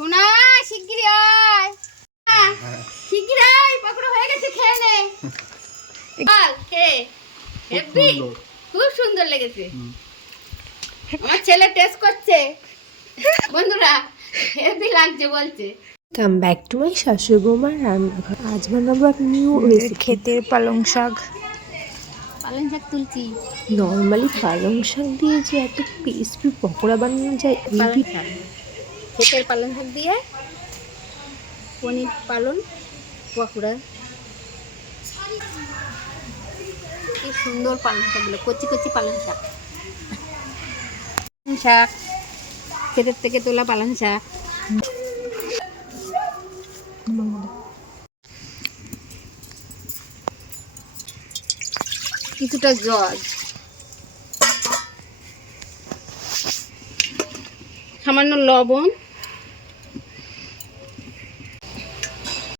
সোনা শিগগিরই আয়, শিগগিরই আয়, পকোড়া হয়ে গেছে, খেয়ে নে। বল খেয়ে হেব্বি, খুব সুন্দর লেগেছে। আমার ছেলে টেস্ট করছে বন্ধুরা, হেব্বি লাগছে বলছে। কাম ব্যাক টু মাই শাশুড়ি বৌমার রান্নাঘর। আজ বানাবো এক নিউ রেসিপি, ক্ষেতের পালং শাক। পালং শাক তুলছি। নর্মালি পালং শাক দিয়ে যে এত ক্রিসপি পকোড়া বানানো যায়, পালং শাক, ক্ষেতের পালং শাক দিয়ে পনির পালং পকোড়া। কি সুন্দর পালং শাকগুলো, কচি কচি পালং শাক। শাক, ক্ষেতের থেকে তোলা পালং শাক। কিছুটা জল, সামান্য লবণ,